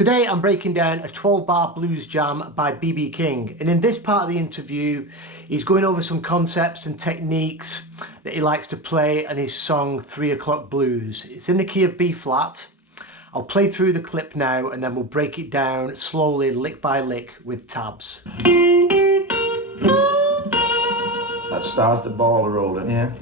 Today I'm breaking down a 12-bar blues jam by bbking, and in this part of the interview he's going over some concepts and techniques that he likes to play in his song 3 O'Clock Blues. It's in the key of B flat. I'll play through the clip now and then we'll break it down slowly, lick by lick, with tabs. That starts the ball rolling. Yeah.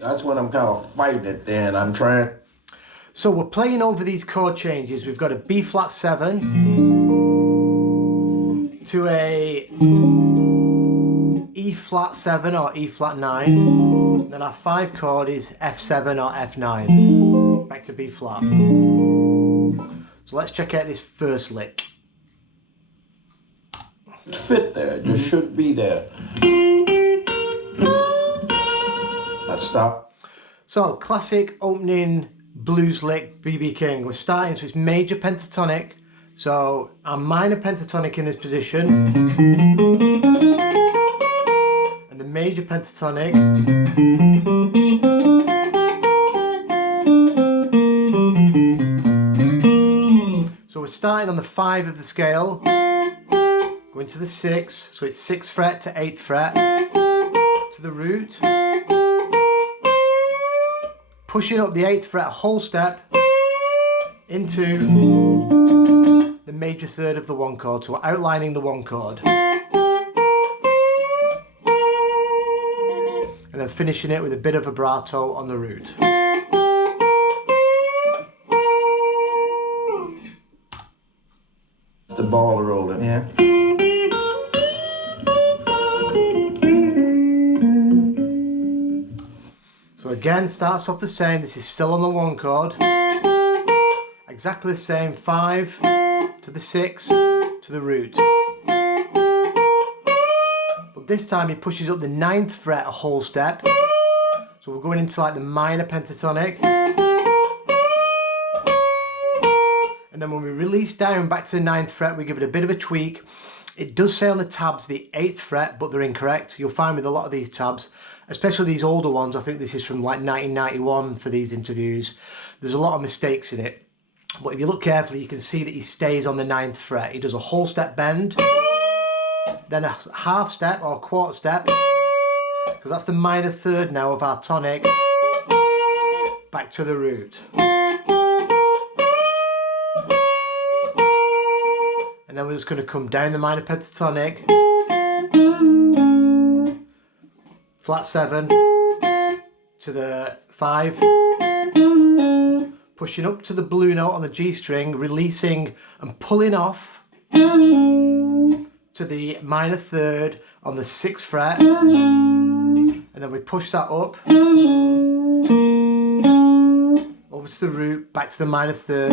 That's when I'm kind of fighting it then. I'm trying. So we're playing over these chord changes. We've got a B flat 7 to a E flat 7 or E flat 9. Then our 5 chord is F7 or F9. Back to B flat. So let's check out this first lick. Fit there, it just should be there. Let's stop. So classic opening blues lick, BB King. We're starting, so it's major pentatonic. So our minor pentatonic in this position, and the major pentatonic. So we're starting on the 5 of the scale, going to the 6, so it's 6th fret to 8th fret, to the root, pushing up the 8th fret a whole step into the major third of the 1 chord, so we're outlining the 1 chord. And then finishing it with a bit of vibrato on the root. It's the ball rolling. Yeah. So again, starts off the same. This is still on the 1 chord. Exactly the same. 5 to the 6 to the root. But this time he pushes up the 9th fret a whole step. So we're going into like the minor pentatonic. And then when we release down back to the 9th fret, we give it a bit of a tweak. It does say on the tabs the 8th fret, but they're incorrect. You'll find with a lot of these tabs, especially these older ones, I think this is from like 1991 for these interviews, there's a lot of mistakes in it. But if you look carefully, you can see that he stays on the 9th fret. He does a whole step bend, then a half step or quarter step, because that's the minor third now of our tonic, back to the root. And then we're just going to come down the minor pentatonic, flat 7 to the 5, pushing up to the blue note on the G string, releasing and pulling off to the minor third on the 6th fret, and then we push that up over to the root, back to the minor third,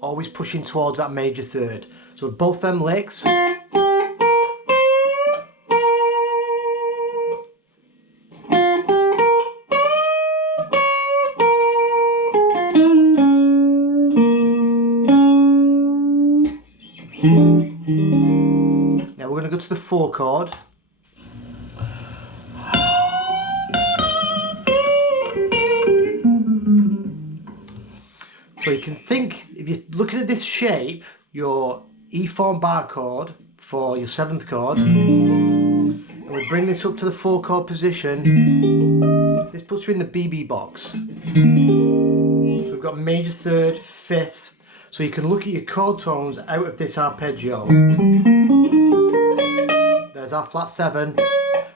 always pushing towards that major third. So both them licks. Now we're going to go to the 4 chord. So you can think, if you're looking at this shape, your E form bar chord for your 7th chord, and we bring this up to the 4 chord position, this puts you in the BB box. So we've got major third, 5th, so you can look at your chord tones out of this arpeggio. There's our flat 7.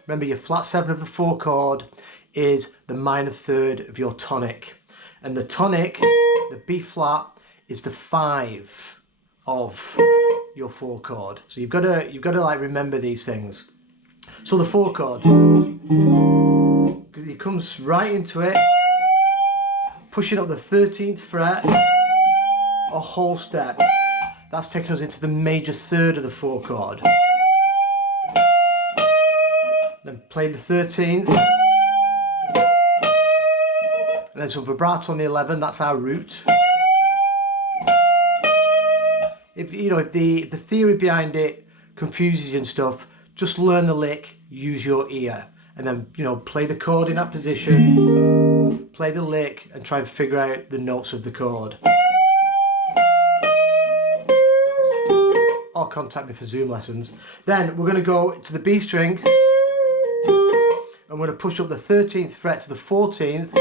Remember, your flat 7 of the 4 chord is the minor third of your tonic, and the tonic, the B flat, is the 5 of your 4 chord. So you've got to like remember these things. So the 4 chord, he comes right into it, pushing up the 13th fret a whole step. That's taking us into the major third of the 4 chord. Then play the 13th, and then some vibrato on the 11th. That's our root. If the theory behind it confuses you and stuff, just learn the lick, use your ear, and then play the chord in that position, play the lick, and try and figure out the notes of the chord. Or contact me for Zoom lessons. Then we're going to go to the B string, and we're going to push up the 13th fret to the 14th,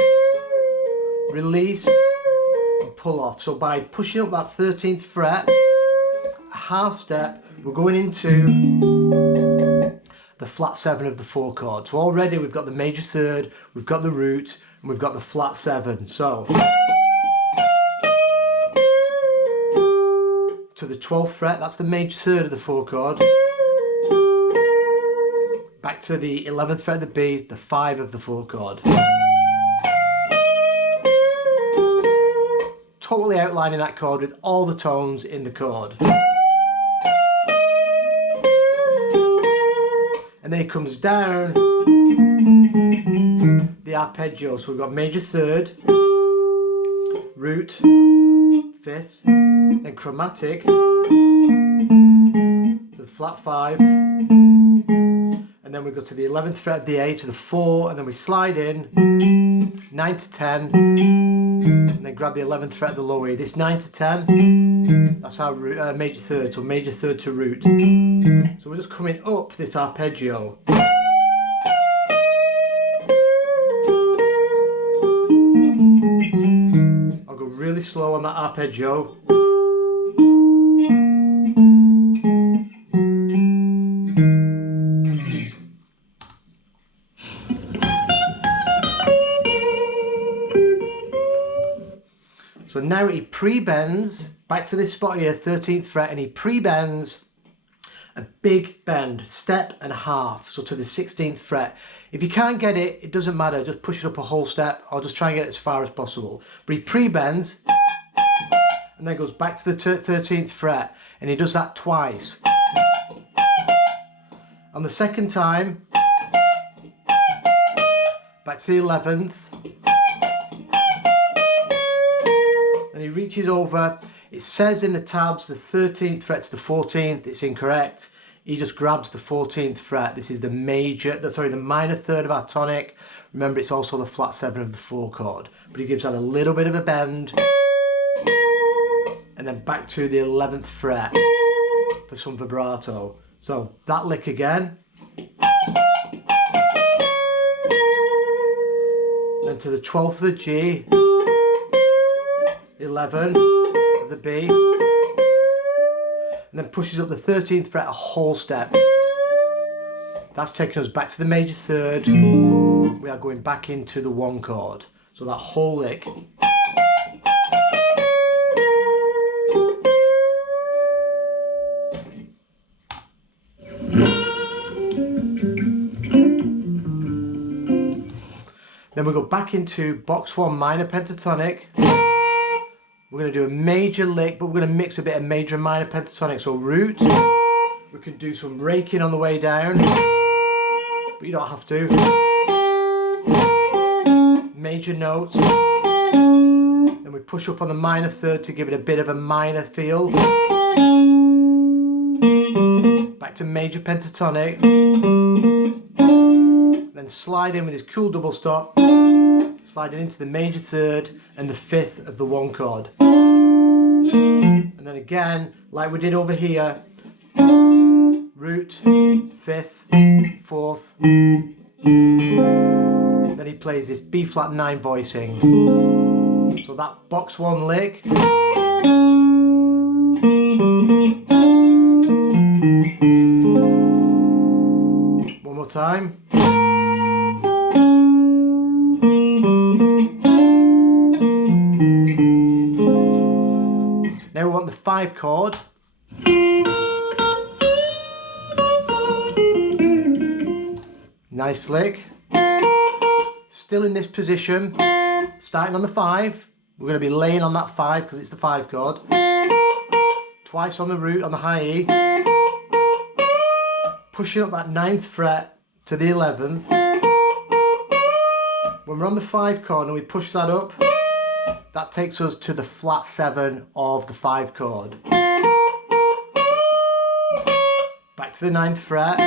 release, and pull off. So by pushing up that 13th fret a half step, we're going into the flat 7 of the 4 chord. So already we've got the major third, we've got the root, and we've got the flat 7. So to the 12th fret, that's the major third of the 4 chord. Back to the 11th fret of the B, the 5 of the 4 chord. Totally outlining that chord with all the tones in the chord. And then it comes down the arpeggio. So we've got major third, root, 5th, then chromatic to the flat 5, and then we go to the 11th fret of the A to the 4, and then we slide in 9 to 10, and then grab the 11th fret of the low E. This 9 to 10, that's our root, major third, so major third to root. So we're just coming up this arpeggio. I'll go really slow on that arpeggio. So now he pre-bends back to this spot here, 13th fret, and he pre-bends a big bend, step and a half, so to the 16th fret. If you can't get it, it doesn't matter, just push it up a whole step, or just try and get it as far as possible. But he pre-bends, and then goes back to the 13th fret, and he does that twice. On the second time, back to the 11th, and he reaches over. It says in the tabs the 13th fret to the 14th, it's incorrect. He just grabs the 14th fret. This is the minor third of our tonic. Remember, it's also the flat 7 of the 4 chord. But he gives that a little bit of a bend. And then back to the 11th fret for some vibrato. So that lick again. Then to the 12th of the G, 11 of the B, and then pushes up the 13th fret a whole step. That's taking us back to the major third. We are going back into the 1 chord. So that whole lick. Then we go back into box 1 minor pentatonic. We're going to do a major lick, but we're going to mix a bit of major and minor pentatonic. So root, we can do some raking on the way down, but you don't have to. Major notes. Then we push up on the minor third to give it a bit of a minor feel. Back to major pentatonic. Then slide in with his cool double stop. Sliding into the major third and the 5th of the 1 chord. And then again, like we did over here, root, 5th, 4th. Then he plays this B flat 9 voicing. So that box 1 lick. One more time. Now we want the 5 chord. Nice lick. Still in this position. starting on the 5. We're going to be laying on that 5 because it's the 5 chord. Twice on the root on the high E. Pushing up that 9th fret to the 11th. When we're on the 5 chord and we push that up, that takes us to the flat 7 of the 5 chord. Back to the 9th fret.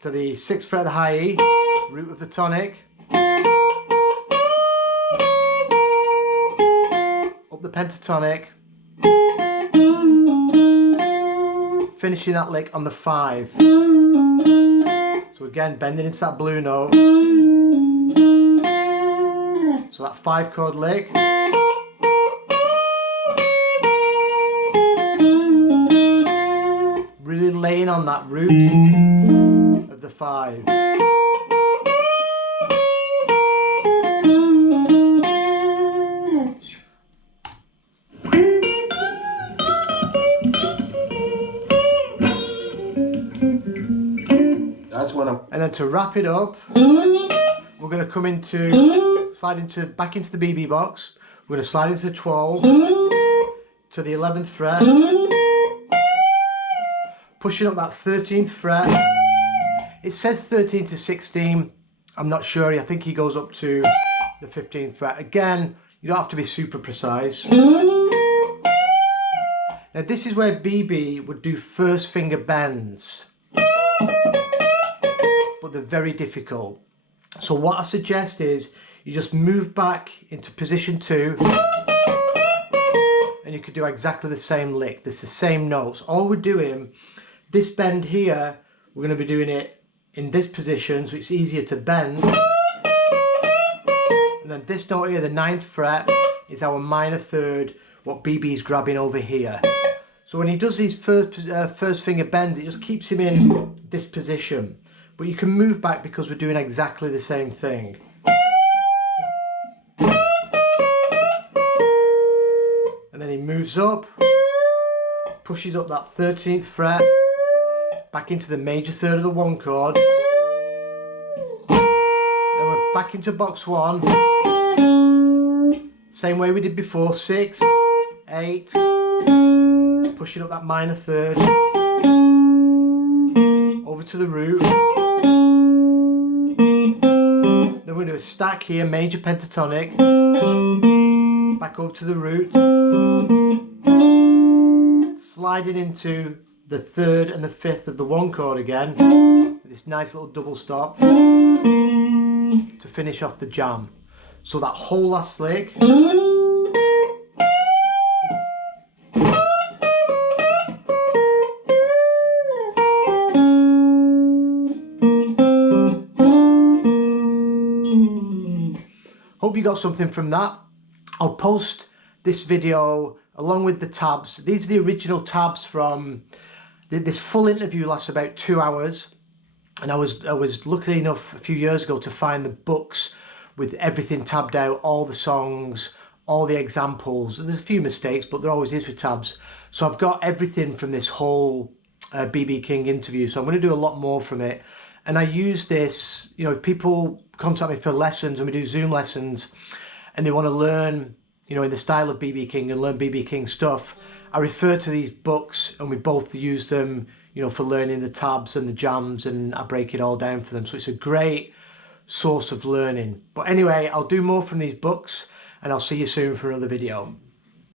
To the 6th fret of the high E, root of the tonic. Up the pentatonic. Finishing that lick on the 5. So again, bending into that blue note. So that 5 chord lick. Really laying on that root of the 5. That's what I'm. And then to wrap it up, we're going to come into, slide into, back into the BB box. We're going to slide into the 12 to the 11th fret, pushing up that 13th fret. It says 13 to 16. I'm not sure. I think he goes up to the 15th fret. Again, you don't have to be super precise. Now this is where BB would do first finger bends, but they're very difficult. So what I suggest is you just move back into position 2 and you could do exactly the same lick. It's the same notes. All we're doing, this bend here, we're going to be doing it in this position so it's easier to bend. And then this note here, the 9th fret, is our minor third, what BB's grabbing over here. So when he does these first finger bends, it just keeps him in this position. But you can move back because we're doing exactly the same thing. And then he moves up, pushes up that 13th fret, back into the major third of the 1 chord. Then we're back into box 1. Same way we did before, 6, 8, pushing up that minor third, over to the root. Then we're going to do a stack here, major pentatonic, back over to the root, sliding into the 3rd and the 5th of the 1 chord again, with this nice little double stop to finish off the jam. So that whole last lick. Hope you got something from that. I'll post this video along with the tabs. These are the original tabs from this full interview. Lasts about 2 hours, and I was lucky enough a few years ago to find the books with everything tabbed out, all the songs, all the examples. There's a few mistakes, but there always is with tabs. So I've got everything from this whole BB King interview, so I'm going to do a lot more from it. And I use this, you know, if people contact me for lessons and we do Zoom lessons and they want to learn, you know, in the style of BB King and learn BB King stuff, I refer to these books and we both use them, you know, for learning the tabs and the jams, and I break it all down for them. So it's a great source of learning. But anyway, I'll do more from these books and I'll see you soon for another video.